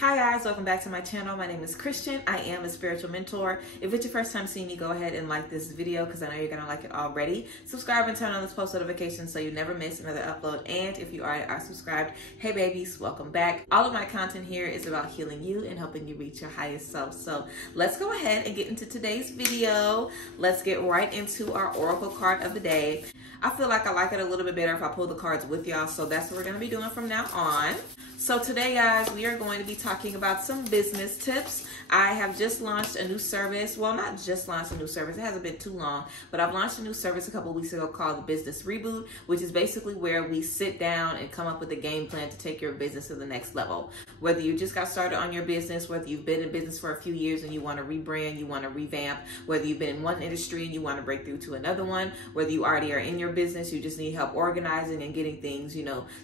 Hi guys, welcome back to my channel. My name is Christian. I am a spiritual mentor. If it's your first time seeing me, go ahead and like this video because I know you're going to like it already. Subscribe and turn on those post notifications so you never miss another upload. And if you are subscribed, hey babies, welcome back. All of my content here is about healing you and helping you reach your highest self. So let's go ahead and get into today's video. Let's get right into our oracle card of the day. I feel like I like it a little bit better if I pull the cards with y'all. So that's what we're going to be doing from now on. So today, guys, we are going to be talking about some business tips. I have just launched a new service. Well, not just launched a new service. It hasn't been too long, but I've launched a new service a couple weeks ago called the Business Reboot, which is basically where we sit down and come up with a game plan to take your business to the next level. Whether you just got started on your business, whether you've been in business for a few years and you want to rebrand, you want to revamp, whether you've been in one industry and you want to break through to another one, whether you already are in your business, you just need help organizing and getting things,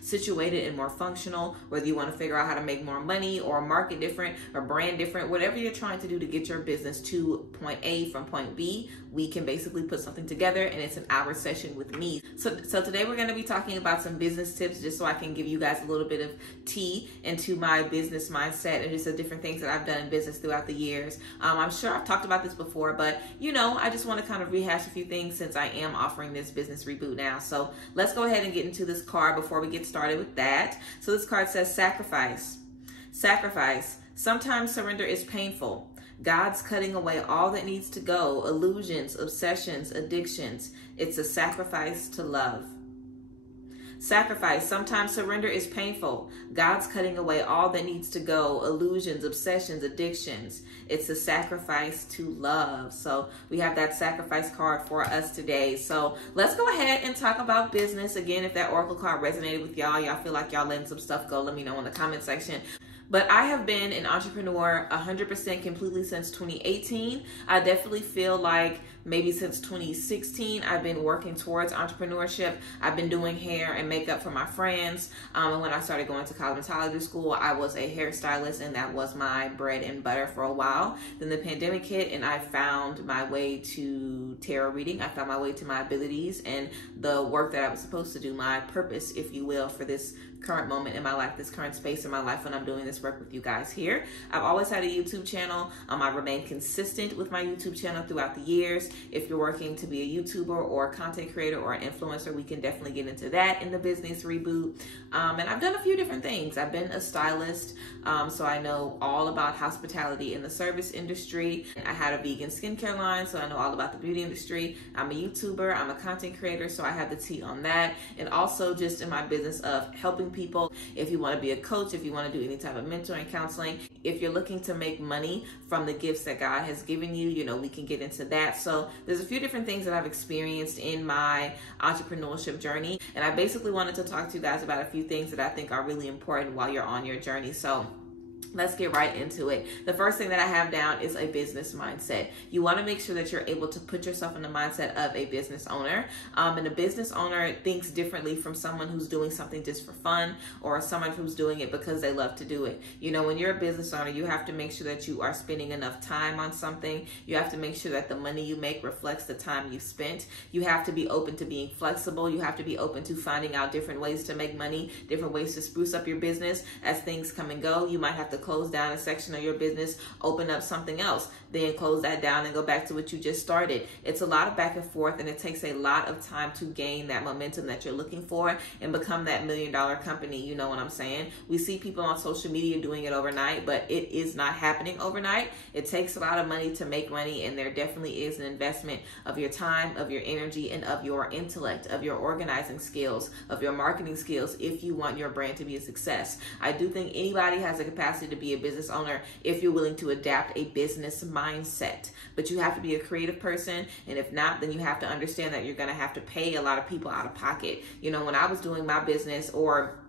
situated and more functional, whether you want to figure out how to make more money or market different or brand different, whatever you're trying to do to get your business to point A from point B, we can basically put something together, and it's an hour session with me. So today we're going to be talking about some business tips just so I can give you guys a little bit of tea into my business mindset and just the different things that I've done in business throughout the years. I'm sure I've talked about this before, but I just want to kind of rehash a few things since I am offering this business reboot now. So let's go ahead and get into this card before we get started with that. So this card says sacrifice. Sacrifice. Sometimes surrender is painful. God's cutting away all that needs to go, illusions, obsessions, addictions. It's a sacrifice to love. Sacrifice. Sometimes surrender is painful. God's cutting away all that needs to go, illusions, obsessions, addictions. It's a sacrifice to love. So we have that sacrifice card for us today. So let's go ahead and talk about business. Again, if that oracle card resonated with y'all feel like y'all letting some stuff go, let me know in the comment section. But I have been an entrepreneur 100% completely since 2018. I definitely feel like maybe since 2016, I've been working towards entrepreneurship. I've been doing hair and makeup for my friends. And when I started going to cosmetology school, I was a hairstylist, and that was my bread and butter for a while. Then the pandemic hit, and I found my way to tarot reading. I found my way to my abilities and the work that I was supposed to do, my purpose, if you will, for this current moment in my life, this current space in my life when I'm doing this work with you guys here. I've always had a YouTube channel. I remained consistent with my YouTube channel throughout the years. If you're working to be a YouTuber or a content creator or an influencer, we can definitely get into that in the business reboot. And I've done a few different things. I've been a stylist, so I know all about hospitality in the service industry. I had a vegan skincare line, so I know all about the beauty industry. I'm a YouTuber, I'm a content creator, so I have the tea on that. And also just in my business of helping people. If you want to be a coach, if you want to do any type of mentoring, counseling, if you're looking to make money from the gifts that God has given you, we can get into that. So there's a few different things that I've experienced in my entrepreneurship journey. And I basically wanted to talk to you guys about a few things that I think are really important while you're on your journey. So let's get right into it. The first thing that I have down is a business mindset. You want to make sure that you're able to put yourself in the mindset of a business owner. And a business owner thinks differently from someone who's doing something just for fun or someone who's doing it because they love to do it. When you're a business owner, you have to make sure that you are spending enough time on something. You have to make sure that the money you make reflects the time you've spent. You have to be open to being flexible. You have to be open to finding out different ways to make money, different ways to spruce up your business as things come and go. You might have to close down a section of your business, open up something else, then close that down and go back to what you just started. It's a lot of back and forth, and it takes a lot of time to gain that momentum that you're looking for and become that $1 million company. You know what I'm saying? We see people on social media doing it overnight, but it is not happening overnight. It takes a lot of money to make money, and there definitely is an investment of your time, of your energy, and of your intellect, of your organizing skills, of your marketing skills if you want your brand to be a success. I do think anybody has the capacity to be a business owner if you're willing to adapt a business mindset, but you have to be a creative person, and if not, then you have to understand that you're going to have to pay a lot of people out of pocket. When I was doing my business, or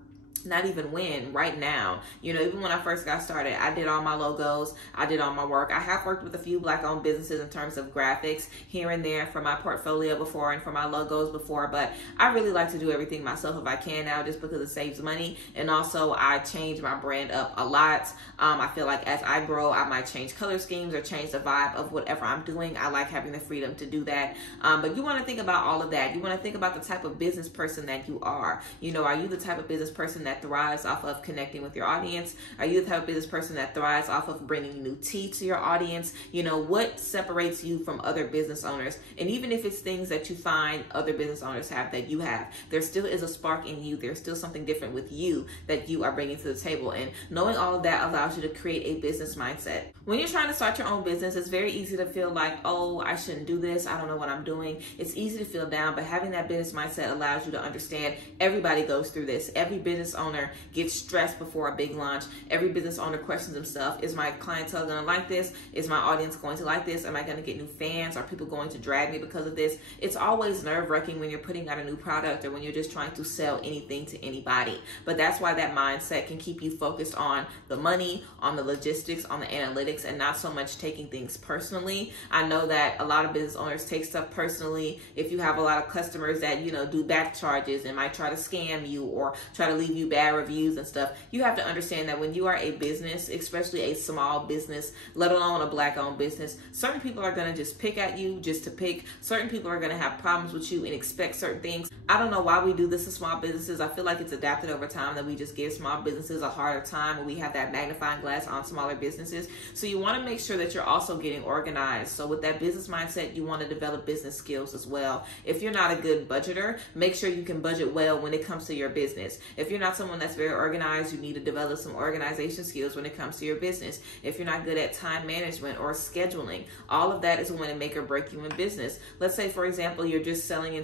not even when, right now, even when I first got started, I did all my logos, I did all my work. I have worked with a few Black-owned businesses in terms of graphics here and there for my portfolio before and for my logos before, but I really like to do everything myself if I can now, just because it saves money. And also I change my brand up a lot. I feel like as I grow, I might change color schemes or change the vibe of whatever I'm doing. I like having the freedom to do that. But you want to think about all of that. You want to think about the type of business person that you are. Are you the type of business person that thrives off of connecting with your audience? Are you the type of business person that thrives off of bringing new tea to your audience? You know, what separates you from other business owners? And even if it's things that you find other business owners have that you have, there still is a spark in you. There's still something different with you that you are bringing to the table. And knowing all of that allows you to create a business mindset. When you're trying to start your own business, it's very easy to feel like, oh, I shouldn't do this. I don't know what I'm doing. It's easy to feel down, but having that business mindset allows you to understand everybody goes through this. Every business owner gets stressed before a big launch. Every business owner questions himself, is my clientele going to like this? Is my audience going to like this? Am I going to get new fans? Are people going to drag me because of this? It's always nerve-wracking when you're putting out a new product or when you're just trying to sell anything to anybody. But that's why that mindset can keep you focused on the money, on the logistics, on the analytics, and not so much taking things personally. I know that a lot of business owners take stuff personally. If you have a lot of customers that, you know, do back charges and might try to scam you or try to leave you bad reviews and stuff, you have to understand that when you are a business, especially a small business, let alone a Black-owned business, certain people are going to just pick at you just to pick. Certain people are going to have problems with you and expect certain things. I don't know why we do this to small businesses. I feel like it's adapted over time that we just give small businesses a harder time, and we have that magnifying glass on smaller businesses. So you want to make sure that you're also getting organized. So with that business mindset, you want to develop business skills as well. If you're not a good budgeter, make sure you can budget well when it comes to your business. If you're not someone that's very organized, you need to develop some organization skills when it comes to your business. If you're not good at time management or scheduling, all of that is going to make or break you in business. Let's say, for example, you're just selling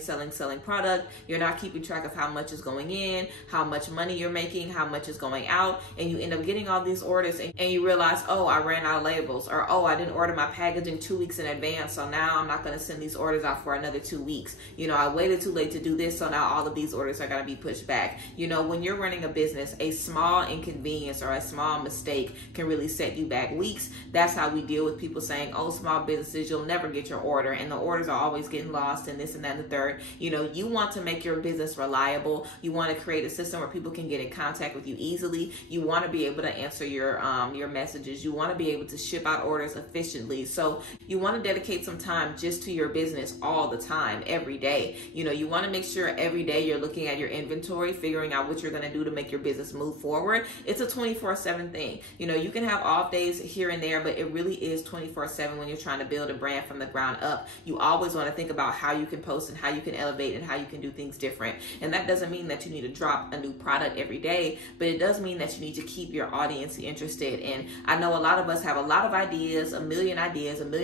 product. You're not keeping track of how much is going in, how much money you're making, how much is going out, and you end up getting all these orders and you realize, oh, I ran out of labels, or oh, I didn't order my packaging 2 weeks in advance, so now I'm not going to send these orders out for another 2 weeks. You know, I waited too late to do this, so now all of these orders are going to be pushed back. You know, when you're running a business, a small inconvenience or a small mistake can really set you back weeks. That's how we deal with people saying, oh, small businesses, you'll never get your order, and the orders are always getting lost and this and that and the third. You know, you want to make your business reliable. You want to create a system where people can get in contact with you easily. You want to be able to answer your messages. You want to be able to ship out orders efficiently. So you want to dedicate some time just to your business all the time, every day. You know, you want to make sure every day you're looking at your inventory, figuring out what you're going to do to make your business move forward. It's a 24/7 thing. You know, you can have off days here and there, but it really is 24/7 when you're trying to build a brand from the ground up. You always want to think about how you can post and how you can elevate and how you can do things different. And that doesn't mean that you need to drop a new product every day, but it does mean that you need to keep your audience interested. And I know a lot of us have a lot of ideas, a million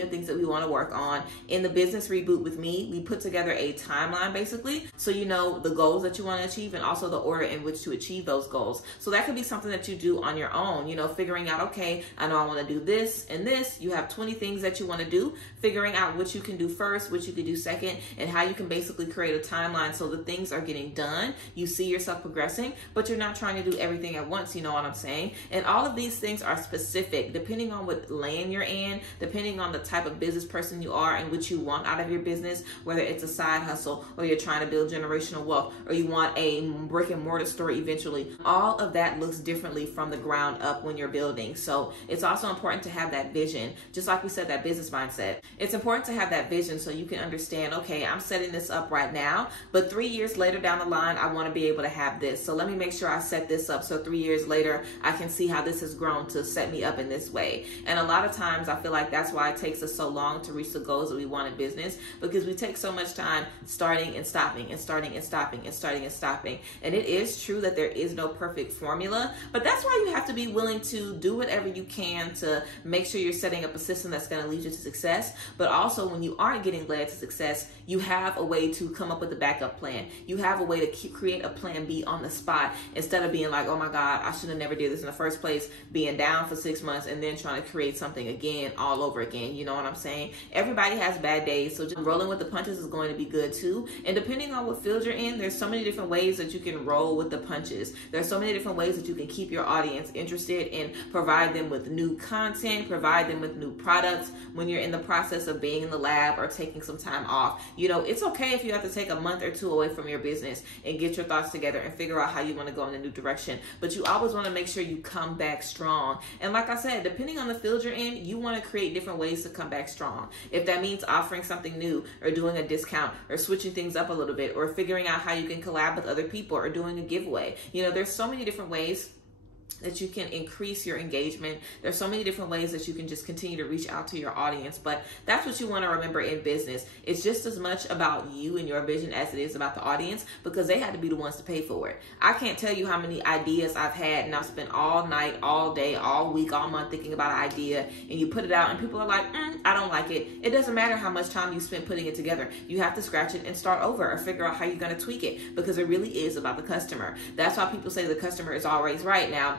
things that we want to work on. In the business reboot with me, we put together a timeline basically, so you know the goals that you want to achieve and also the order in which to achieve those goals. So that could be something that you do on your own, you know, figuring out, okay, I know I want to do this and this. You have 20 things that you want to do, figuring out what you can do first, what you can do second, and how you can basically create a timeline so the things are getting done. You see yourself progressing, but you're not trying to do everything at once, you know what I'm saying? And all of these things are specific depending on what lane you're in, depending on the type of business person you are and what you want out of your business, whether it's a side hustle or you're trying to build generational wealth or you want a brick and mortar store eventually. All of that looks differently from the ground up when you're building. So it's also important to have that vision, just like we said, that business mindset. It's important to have that vision so you can understand, okay, I'm setting this up right now, but 3 years later down the line, I want to be able to have this. So let me make sure I set this up so 3 years later, I can see how this has grown to set me up in this way. And a lot of times I feel like that's why it takes us so long to reach the goals that we want in business, because we take so much time starting and stopping and starting and stopping and starting and stopping. And it is true that there is no perfect formula, but that's why you have to be willing to do whatever you can to make sure you're setting up a system that's going to lead you to success. But also when you aren't getting led to success, you have a way to come up with a backup plan. You have a way to create a plan B on the spot instead of being like, oh my God, I should have never did this in the first place, being down for 6 months and then trying to create something again, all over again. You know what I'm saying? Everybody has bad days, so just rolling with the punches is going to be good too. And depending on what field you're in, there's so many different ways that you can roll with the punches. There's so many different ways that you can keep your audience interested and provide them with new content, provide them with new products when you're in the process of being in the lab or taking some time off. You know, it's okay if you have to take a month or two away from your business and get your thoughts together and figure out how you want to go in a new direction. But you always want to make sure you come back strong. And like I said, depending on the field you're in, you want to create different ways to come back strong. If that means offering something new or doing a discount or switching things up a little bit or figuring out how you can collab with other people or doing a giveaway, way. You know, there's so many different ways that you can increase your engagement. There's so many different ways that you can just continue to reach out to your audience, but that's what you want to remember in business. It's just as much about you and your vision as it is about the audience, because they had to be the ones to pay for it. I can't tell you how many ideas I've had, and I've spent all night, all day, all week, all month thinking about an idea, and you put it out and people are like, I don't like it. It doesn't matter how much time you spend putting it together. You have to scratch it and start over or figure out how you're going to tweak it, because it really is about the customer. That's why people say the customer is always right. Now,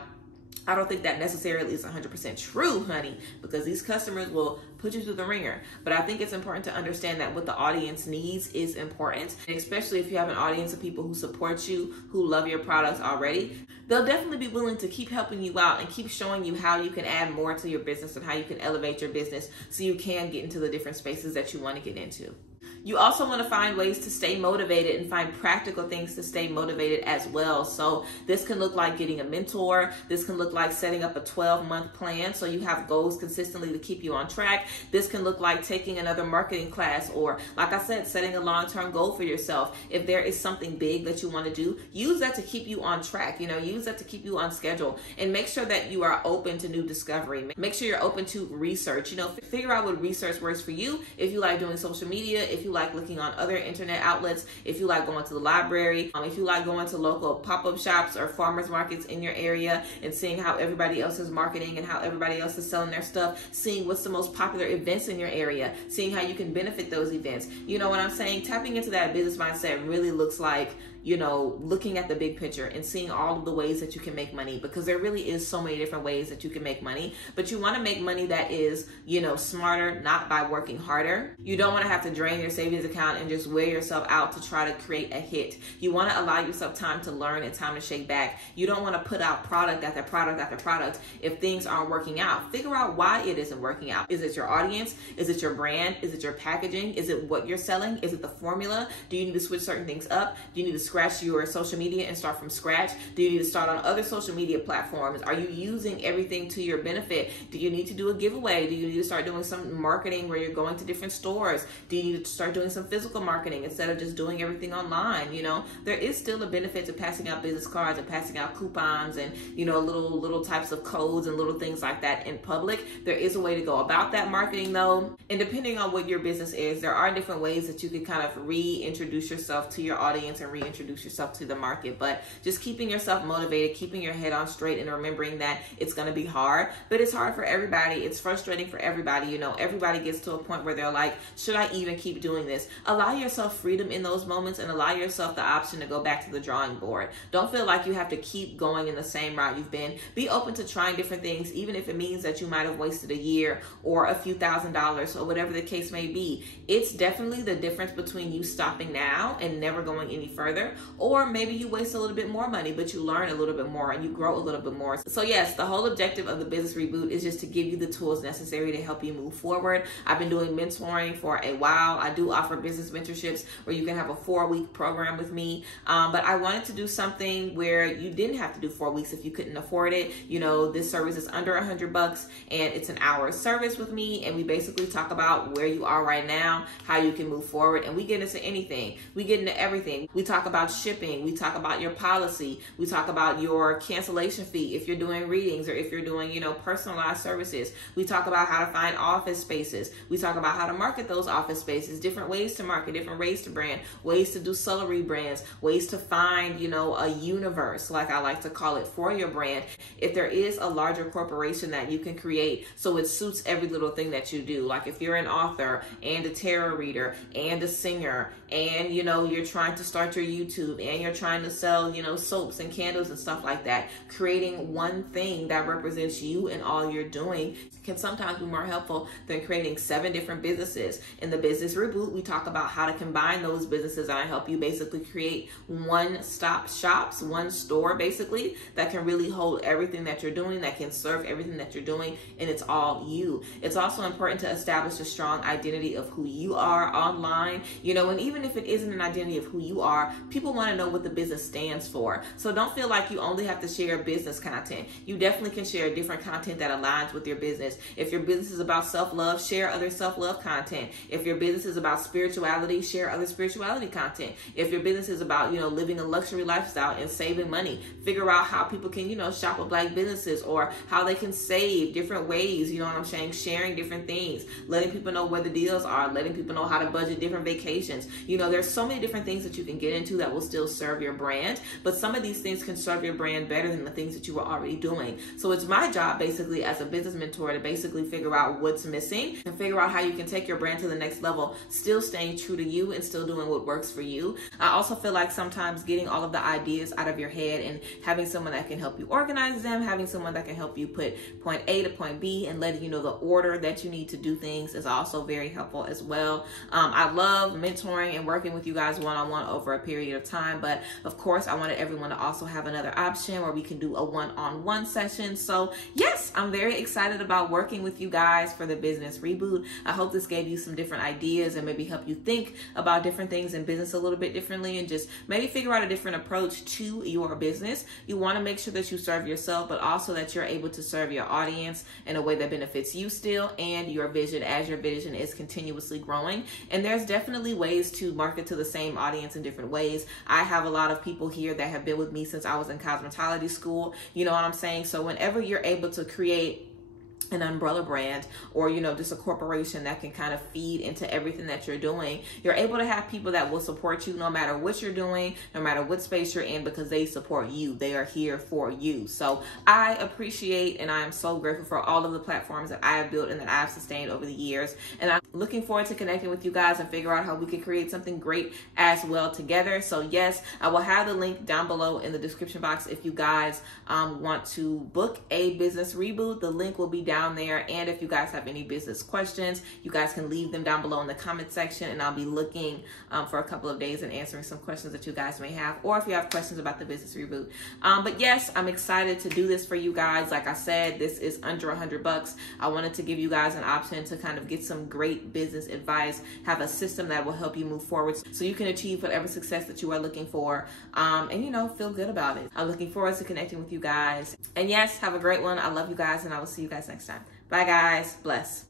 I don't think that necessarily is 100% true, honey, because these customers will put you through the ringer. But I think it's important to understand that what the audience needs is important, and especially if you have an audience of people who support you, who love your products already. They'll definitely be willing to keep helping you out and keep showing you how you can add more to your business and how you can elevate your business so you can get into the different spaces that you want to get into. You also want to find ways to stay motivated and find practical things to stay motivated as well. So this can look like getting a mentor. This can look like setting up a 12-month plan so you have goals consistently to keep you on track. This can look like taking another marketing class, or like I said, setting a long-term goal for yourself. If there is something big that you want to do, use that to keep you on track. You know, use that to keep you on schedule, and make sure that you are open to new discovery. Make sure you're open to research. You know, figure out what research works for you. If you like doing social media, if you like looking on other internet outlets, if you like going to the library, if you like going to local pop-up shops or farmers markets in your area and seeing how everybody else is marketing and how everybody else is selling their stuff, seeing what's the most popular events in your area, seeing how you can benefit those events. You know what I'm saying? Tapping into that business mindset really looks like, you know, looking at the big picture and seeing all of the ways that you can make money, because there really is so many different ways that you can make money. But you want to make money that is, you know, smarter, not by working harder. You don't want to have to drain your savings account and just wear yourself out to try to create a hit. You want to allow yourself time to learn and time to shake back. You don't want to put out product after product after product if things aren't working out. Figure out why it isn't working out. Is it your audience? Is it your brand? Is it your packaging? Is it what you're selling? Is it the formula? Do you need to switch certain things up? Do you need to scratch your social media and start from scratch? Do you need to start on other social media platforms? Are you using everything to your benefit? Do you need to do a giveaway? Do you need to start doing some marketing where you're going to different stores? Do you need to start doing some physical marketing instead of just doing everything online? You know, there is still a benefit to passing out business cards and passing out coupons and, you know, little types of codes and little things like that in public. There is a way to go about that marketing though. And depending on what your business is, there are different ways that you can kind of reintroduce yourself to your audience and reintroduce yourself to the market. But just keeping yourself motivated, keeping your head on straight, and remembering that it's going to be hard, but it's hard for everybody. It's frustrating for everybody. You know, everybody gets to a point where they're like, should I even keep doing this? Allow yourself freedom in those moments and allow yourself the option to go back to the drawing board. Don't feel like you have to keep going in the same route you've been. Be open to trying different things, even if it means that you might have wasted a year or a few $1,000s or whatever the case may be. It's definitely the difference between you stopping now and never going any further, or maybe you waste a little bit more money, but you learn a little bit more and you grow a little bit more. So yes, the whole objective of the business reboot is just to give you the tools necessary to help you move forward. I've been doing mentoring for a while. I do offer business mentorships where you can have a 4-week program with me. But I wanted to do something where you didn't have to do 4 weeks if you couldn't afford it. You know, this service is under $100 and it's an hour service with me. And we basically talk about where you are right now, how you can move forward. And we get into anything. We get into everything. We talk about shipping. We talk about your policy. We talk about your cancellation fee if you're doing readings or if you're doing, you know, personalized services. We talk about how to find office spaces. We talk about how to market those office spaces, different ways to market, different ways to brand, ways to do solo rebrands, ways to find, you know, a universe, like I like to call it, for your brand. If there is a larger corporation that you can create so it suits every little thing that you do, like if you're an author and a tarot reader and a singer and, you know, you're trying to start your YouTube and you're trying to sell, you know, soaps and candles and stuff like that, creating one thing that represents you and all you're doing can sometimes be more helpful than creating 7 different businesses. In the business reboot, we talk about how to combine those businesses, and I help you basically create one-stop shops, one store basically, that can really hold everything that you're doing, that can serve everything that you're doing, and it's all you. It's also important to establish a strong identity of who you are online, you know, and even if it isn't an identity of who you are, people people want to know what the business stands for. So don't feel like you only have to share business content. You definitely can share different content that aligns with your business. If your business is about self-love, share other self-love content. If your business is about spirituality, share other spirituality content. If your business is about, living a luxury lifestyle and saving money, figure out how people can, shop with Black businesses, or how they can save different ways, you know what I'm saying? Sharing different things, letting people know where the deals are, letting people know how to budget different vacations. There's so many different things that you can get into that will still serve your brand, but some of these things can serve your brand better than the things that you were already doing. So it's my job basically as a business mentor to basically figure out what's missing and figure out how you can take your brand to the next level, still staying true to you and still doing what works for you. I also feel like sometimes getting all of the ideas out of your head and having someone that can help you organize them, having someone that can help you put point A to point B and letting you know the order that you need to do things is also very helpful as well. I love mentoring and working with you guys one-on-one over a period of time, but of course I wanted everyone to also have another option where we can do a one-on-one session. So yes, I'm very excited about working with you guys for the business reboot. I hope this gave you some different ideas and maybe help you think about different things in business a little bit differently and just maybe figure out a different approach to your business. You want to make sure that you serve yourself, but also that you're able to serve your audience in a way that benefits you still and your vision, as your vision is continuously growing. And there's definitely ways to market to the same audience in different ways. I have a lot of people here that have been with me since I was in cosmetology school. You know what I'm saying? So whenever you're able to create an umbrella brand, or just a corporation that can kind of feed into everything that you're doing, you're able to have people that will support you no matter what you're doing, no matter what space you're in, because they support you. They are here for you. So I appreciate and I am so grateful for all of the platforms that I have built and that I've sustained over the years. And I'm looking forward to connecting with you guys and figure out how we can create something great as well together. So yes, I will have the link down below in the description box if you guys want to book a business reboot. The link will be down there, and if you guys have any business questions, you guys can leave them down below in the comment section, and I'll be looking for a couple of days and answering some questions that you guys may have, or if you have questions about the business reboot. But yes, I'm excited to do this for you guys. Like I said, this is under $100. I wanted to give you guys an option to kind of get some great business advice, have a system that will help you move forward so you can achieve whatever success that you are looking for, and feel good about it. I'm looking forward to connecting with you guys, and yes, have a great one. I love you guys, and I will see you guys next time. Bye guys. Bless.